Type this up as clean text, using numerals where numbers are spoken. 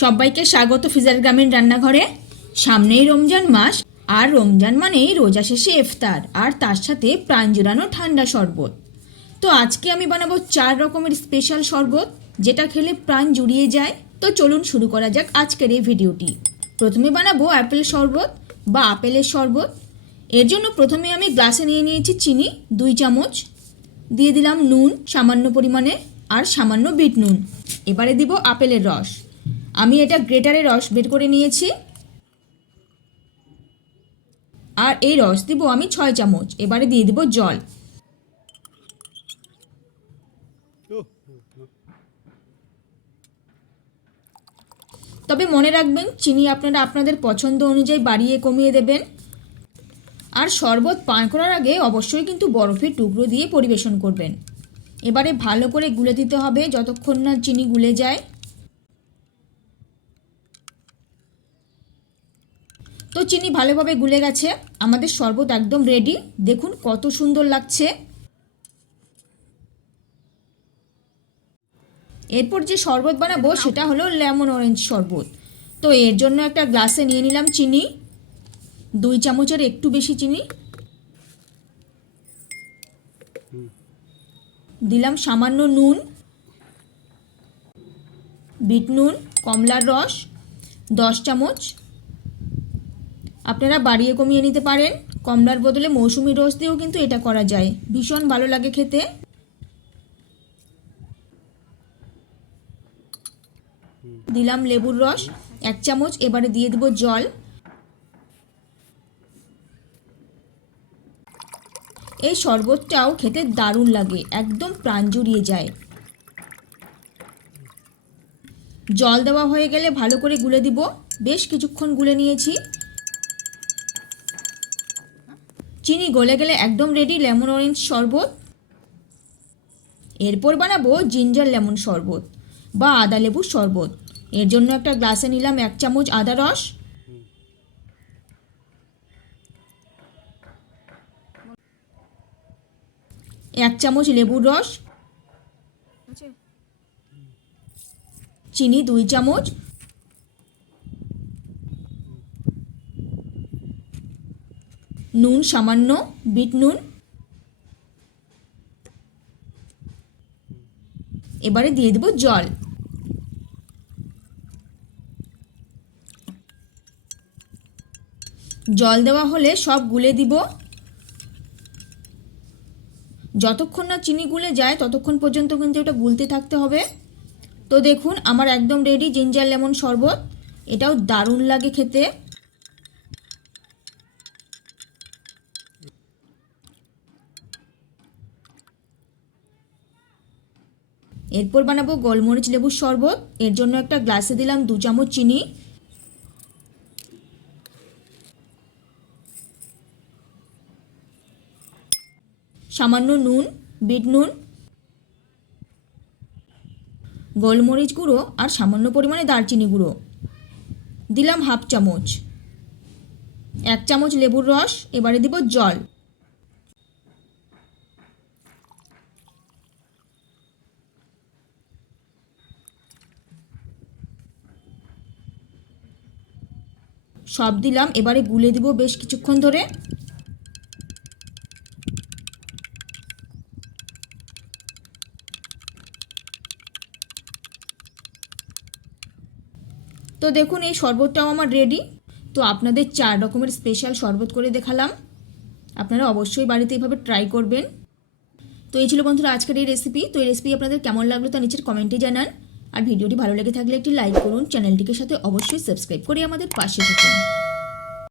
সবাইকে স্বাগত ফিজার গ্রামীণ রান্নাঘরে। সামনেই রমজান মাস, আর রমজান মানেই রোজা শেষে ইফতার, আর তার সাথে প্রাণ জুড়ানো ঠান্ডা শরবত। তো আজকে আমি বানাবো 4 রকমের স্পেশাল শরবত, যেটা খেলে প্রাণ জুড়িয়ে যায়। তো চলুন শুরু করা যাক আজকের এই ভিডিওটি। প্রথমে বানাবো অ্যাপেল শরবত বা আপেলের শরবত। এর জন্য প্রথমে আমি গ্লাসে নিয়ে নিয়েছি চিনি 2 চামচ, দিয়ে দিলাম নুন সামান্য পরিমাণে, আর সামান্য বিট নুন। এবারে দিব আপেলের রস। আমি এটা গ্রেটারে রস বের করে নিয়েছি, আর এই রস দিব আমি 6 চামচ। এবারে দিয়ে দিব জল। তবে মনে রাখবেন, চিনি আপনারা আপনাদের পছন্দ অনুযায়ী বাড়িয়ে কমিয়ে দেবেন। আর শরবত পান করার আগে অবশ্যই কিন্তু বরফের টুকরো দিয়ে পরিবেশন করবেন। এবারে ভালো করে গুলে দিতে হবে যতক্ষণ না চিনি গুলে যায়। তো চিনি ভালোভাবে গুলে গেছে, আমাদের শরবত একদম রেডি। দেখুন কত সুন্দর লাগছে। এরপর যে শরবত বানাবো সেটা হলো লেমন অরেঞ্জ শরবত। তো এর জন্য একটা গ্লাসে নিয়ে নিলাম চিনি 2 চামচের একটু বেশি চিনি, দিলাম সামান্য নুন, বিট নুন, কমলার রস 10 চামচ। আপনারা বাড়িয়ে কমিয়ে নিতে পারেন। কমলার বদলে মৌসুমি রস দিয়েও কিন্তু এটা করা যায়, ভীষণ ভালো লাগে খেতে। দিলাম লেবুর রস 1 চামচ। এবারে দিয়ে দেব জল। এই শরবতটাও খেতে দারুণ লাগে, একদম প্রাণ জুড়িয়ে যায়। জল দেওয়া হয়ে গেলে ভালো করে গুলে দিব। বেশ কিছুক্ষণ গুলে নিয়েছি। চিনি গলে গেলে একদম রেডি লেমন অরেঞ্জ শরবত। এরপর বানাবো জিঞ্জার লেমন শরবত বা আদা লেবুর শরবত। এর জন্য একটা গ্লাসে নিলাম 1 চামচ আদা রস, এক চামচ লেবুর রস, চিনি 2 চামচ, নুন সামান্য, বিট নুন। এবারে দিয়ে দেব জল। জল দেওয়া হলে সব গুলে দিব। যতক্ষণ না চিনি গুলে যায় ততক্ষণ পর্যন্ত কিন্তু এটা গুলতে থাকতে হবে। তো দেখুন আমার একদম রেডি জিঞ্জার লেমন শরবত। এটাও দারুণ লাগে খেতে। এরপর বানাবো গোলমরিচ লেবুর শরবত। এর জন্য একটা গ্লাসে দিলাম 2 চামচ চিনি, সামান্য নুন, বিট নুন, গোলমরিচ গুঁড়ো আর সামান্য পরিমাণে দারচিনি গুঁড়ো। দিলাম 1/2 চামচ, 1 চামচ লেবুর রস। এবারে দিব জল। সব দিলাম, এবারে গুলে দিব বেশ কিছুক্ষণ ধরে। তো দেখুন এই শরবতটাও আমার রেডি। তো আপনাদের 4 রকমের স্পেশাল শরবত করে দেখালাম। আপনারা অবশ্যই বাড়িতে এইভাবে ট্রাই করবেন। তো এই ছিল বন্ধুরা আজকের এই রেসিপি। তো এই রেসিপি আপনাদের কেমন লাগলো তা নিচের কমেন্টে জানান। আর ভিডিওটি ভালো লেগে থাকলে একটি লাইক করুন, চ্যানেলটিকে সাথে অবশ্যই সাবস্ক্রাইব করে আমাদের পাশে থাকুন।